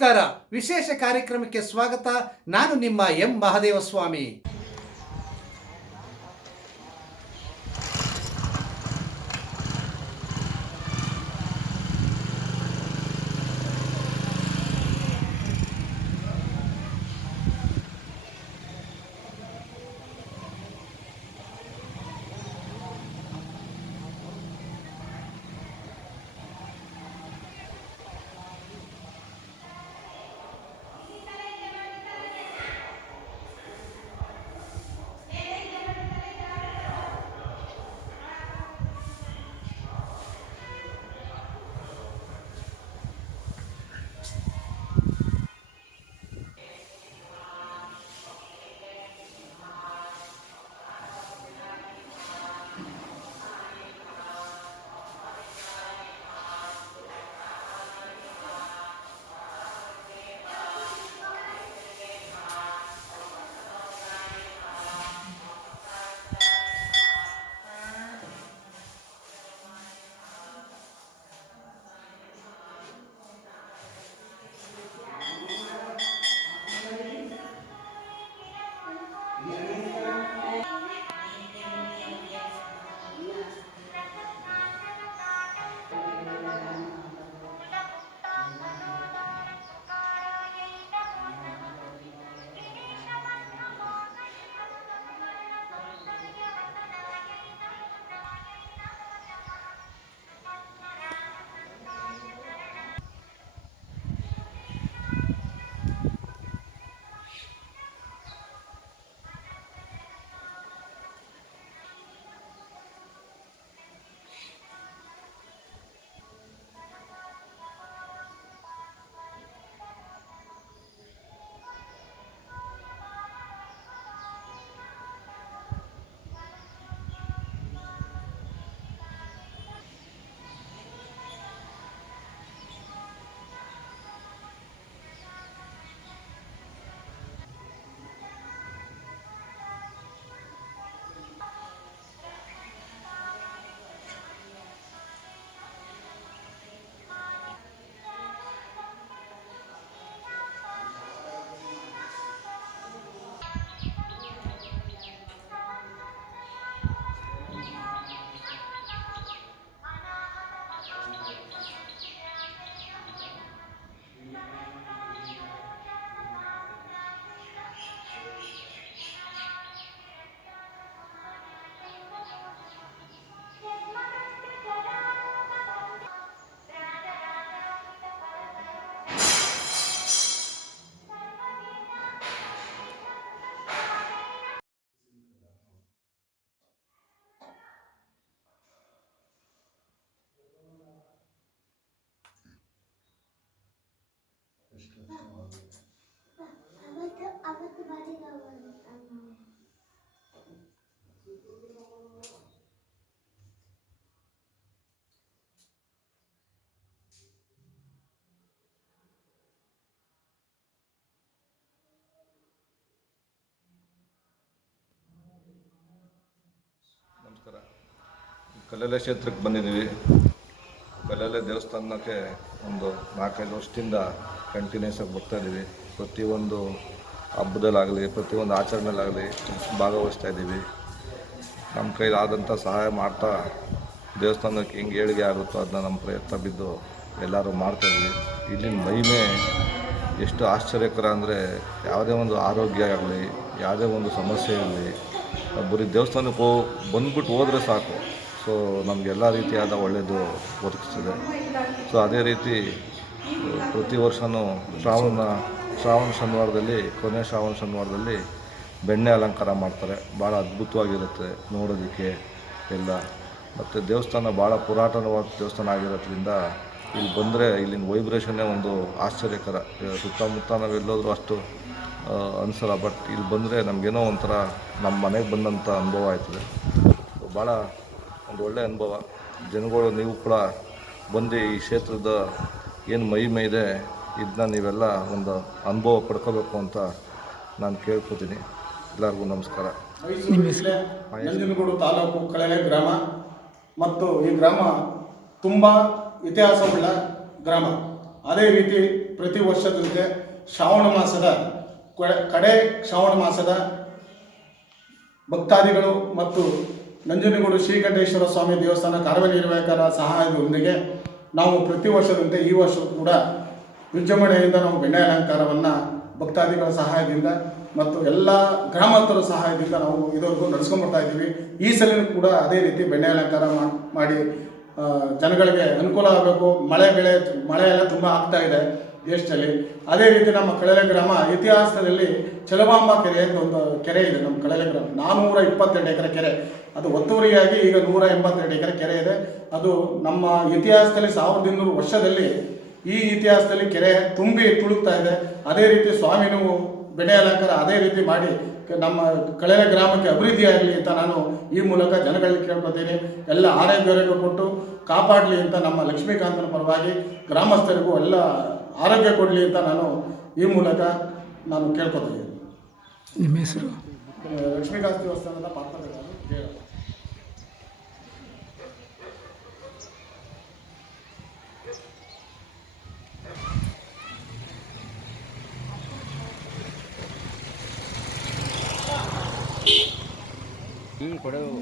ನಮಸ್ಕಾರ. ವಿಶೇಷ ಕಾರ್ಯಕ್ರಮಕ್ಕೆ ಸ್ವಾಗತ. ನಾನು ನಿಮ್ಮ ಎಂ. ಮಹದೇವ ಸ್ವಾಮಿ Yeah. ನಮಸ್ಕಾರ. ಕಲ್ಲಲೆ ಕ್ಷೇತ್ರಕ್ಕೆ ಬಂದಿದ್ದೀವಿ. ಕಲ್ಲಲೆ ದೇವಸ್ಥಾನಕ್ಕೆ ಒಂದು ನಾಲ್ಕೈದು ವರ್ಷದಿಂದ ಕಂಟಿನ್ಯೂಸ್ ಆಗಿ ಬರ್ತಾ ಇದ್ದೀವಿ. ಪ್ರತಿಯೊಂದು ಹಬ್ಬದಲ್ಲಾಗಲಿ, ಪ್ರತಿಯೊಂದು ಆಚರಣೆಲಾಗಲಿ ಭಾಗವಹಿಸ್ತಾ ಇದ್ದೀವಿ. ನಮ್ಮ ಕೈಲಾದಂಥ ಸಹಾಯ ಮಾಡ್ತಾ ದೇವಸ್ಥಾನಕ್ಕೆ ಹೆಂಗೆ ಏಳಿಗೆ ಆಗುತ್ತೋ ಅದನ್ನ ನಮ್ಮ ಪ್ರಯತ್ನ ಬಿದ್ದು ಎಲ್ಲರೂ ಮಾಡ್ತಾಯಿದ್ವಿ ಇಲ್ಲಿನ ಮಹಿಮೆ ಎಷ್ಟು ಆಶ್ಚರ್ಯಕರ ಅಂದರೆ ಯಾವುದೇ ಒಂದು ಆರೋಗ್ಯ ಆಗಲಿ, ಯಾವುದೇ ಒಂದು ಸಮಸ್ಯೆ ಇರಲಿ ಬರೀ ದೇವಸ್ಥಾನಕ್ಕೆ ಹೋ ಬಂದ್ಬಿಟ್ಟು ಹೋದರೆ ಸಾಕು. ಸೊ ನಮಗೆಲ್ಲ ರೀತಿಯಾದ ಒಳ್ಳೆಯದು ಒದಗಿಸ್ತದೆ. ಸೊ ಅದೇ ರೀತಿ ಪ್ರತಿ ವರ್ಷವೂ ಶ್ರಾವಣ ಶ್ರಾವಣ ಶನಿವಾರದಲ್ಲಿ, ಕೊನೆ ಶ್ರಾವಣ ಶನಿವಾರದಲ್ಲಿ ಬೆಣ್ಣೆ ಅಲಂಕಾರ ಮಾಡ್ತಾರೆ. ಭಾಳ ಅದ್ಭುತವಾಗಿರುತ್ತೆ ನೋಡೋದಕ್ಕೆ ಎಲ್ಲ. ಮತ್ತು ದೇವಸ್ಥಾನ ಭಾಳ ಪುರಾತನವಾದ ದೇವಸ್ಥಾನ ಆಗಿರೋದ್ರಿಂದ ಇಲ್ಲಿ ಬಂದರೆ ಇಲ್ಲಿನ ವೈಬ್ರೇಷನ್ನೇ ಒಂದು ಆಶ್ಚರ್ಯಕರ. ಸುತ್ತಮುತ್ತ ನಾವು ಎಲ್ಲೋದ್ರೂ ಅಷ್ಟು ಅನಿಸಲ್ಲ. ಬಟ್ ಇಲ್ಲಿ ಬಂದರೆ ನಮಗೇನೋ ಒಂಥರ ನಮ್ಮ ಮನೆಗೆ ಬಂದಂಥ ಅನುಭವ ಆಯ್ತದೆ. ಭಾಳ ಒಂದು ಒಳ್ಳೆಯ ಅನುಭವ. ಜನಗಳು ನೀವು ಕೂಡ ಬಂದು ಈ ಕ್ಷೇತ್ರದ ಏನು ಮೈ ಇದೆ ಇದನ್ನ ನೀವೆಲ್ಲ ಒಂದು ಅನುಭವ ಪಡ್ಕೋಬೇಕು ಅಂತ ನಾನು ಕೇಳ್ಕೊತೀನಿ. ಎಲ್ಲರಿಗೂ ನಮಸ್ಕಾರ. ನಂಜನಗೂಡು ತಾಲೂಕು ಕಳಲೆ ಗ್ರಾಮ ಮತ್ತು ಈ ಗ್ರಾಮ ತುಂಬ ಇತಿಹಾಸವುಳ್ಳ ಗ್ರಾಮ. ಅದೇ ರೀತಿ ಪ್ರತಿ ವರ್ಷದಂತೆ ಶ್ರಾವಣ ಮಾಸದ ಕಡೆ ಶ್ರಾವಣ ಮಾಸದ ಭಕ್ತಾದಿಗಳು ಮತ್ತು ನಂಜನಗೂಡು ಶ್ರೀಕಂಠೇಶ್ವರ ಸ್ವಾಮಿ ದೇವಸ್ಥಾನ ಕಾರ್ಯನಿರ್ವಾಹಕರ ಸಹಾಯದೊಂದಿಗೆ ನಾವು ಪ್ರತಿ ವರ್ಷದಂತೆ ಈ ವರ್ಷ ಕೂಡ ವಿಜೃಂಭಣೆಯಿಂದ ನಾವು ಬೆಣ್ಣೆ ಅಲಂಕಾರವನ್ನು ಭಕ್ತಾದಿಗಳ ಸಹಾಯದಿಂದ ಮತ್ತು ಎಲ್ಲ ಗ್ರಾಮಸ್ಥರ ಸಹಾಯದಿಂದ ನಾವು ಇದುವರೆಗೂ ನಡೆಸ್ಕೊಂಡ್ಬರ್ತಾ ಇದ್ದೀವಿ. ಈ ಸಲಿನೂ ಕೂಡ ಅದೇ ರೀತಿ ಬೆಣ್ಣೆ ಅಲಂಕಾರ ಮಾಡಿ ಜನಗಳಿಗೆ ಅನುಕೂಲ ಆಗಬೇಕು. ಮಳೆ ಬೆಳೆ, ಮಳೆ ಎಲ್ಲ ತುಂಬ ಆಗ್ತಾ ಇದೆ ದೇಶದಲ್ಲಿ. ಅದೇ ರೀತಿ ನಮ್ಮ ಕಳಲೆ ಗ್ರಾಮ ಇತಿಹಾಸದಲ್ಲಿ ಚಲವಾಂಬ ಕೆರೆ ಅಂತ ಒಂದು ಕೆರೆ ಇದೆ ನಮ್ಮ ಕಳಲೆ ಗ್ರಾಮ. ನಾನ್ನೂರ ಇಪ್ಪತ್ತೆರಡು ಎಕರೆ ಕೆರೆ. ಅದು ಒತ್ತುವರಿಯಾಗಿ ಈಗ ನೂರ ಎಂಬತ್ತೆರಡು ಎಕರೆ ಕೆರೆ ಇದೆ. ಅದು ನಮ್ಮ ಇತಿಹಾಸದಲ್ಲಿ ಸಾವಿರದ ಇನ್ನೂರು ವರ್ಷದಲ್ಲಿ ಈ ಇತಿಹಾಸದಲ್ಲಿ ಕೆರೆ ತುಂಬಿ ತುಳುಕ್ತಾ ಇದೆ. ಅದೇ ರೀತಿ ಸ್ವಾಮಿನೂ ಬೆಳೆ ಅಲಂಕಾರ ಅದೇ ರೀತಿ ಮಾಡಿ ನಮ್ಮ ಕಳೆಯ ಗ್ರಾಮಕ್ಕೆ ಅಭಿವೃದ್ಧಿ ಆಗಲಿ ಅಂತ ನಾನು ಈ ಮೂಲಕ ಜನಗಳಿಗೆ ಕೇಳ್ಕೊತೀನಿ ಎಲ್ಲ ಆರೋಗ್ಯವರೆಗೂ ಕೊಟ್ಟು ಕಾಪಾಡಲಿ ಅಂತ ನಮ್ಮ ಲಕ್ಷ್ಮೀಕಾಂತನ ಪರವಾಗಿ ಗ್ರಾಮಸ್ಥರಿಗೂ ಎಲ್ಲ ಆರೋಗ್ಯ ಕೊಡಲಿ ಅಂತ ನಾನು ಈ ಮೂಲಕ ನಾನು ಕೇಳ್ಕೊತೀನಿ ನಿಮ್ಮ ಹೆಸರು? ಲಕ್ಷ್ಮೀಕಾಂತ ದೇವಸ್ಥಾನದ ಪಾತ್ರಗಳು ಜಯ ಹ್ಞೂ ಕೊಡವು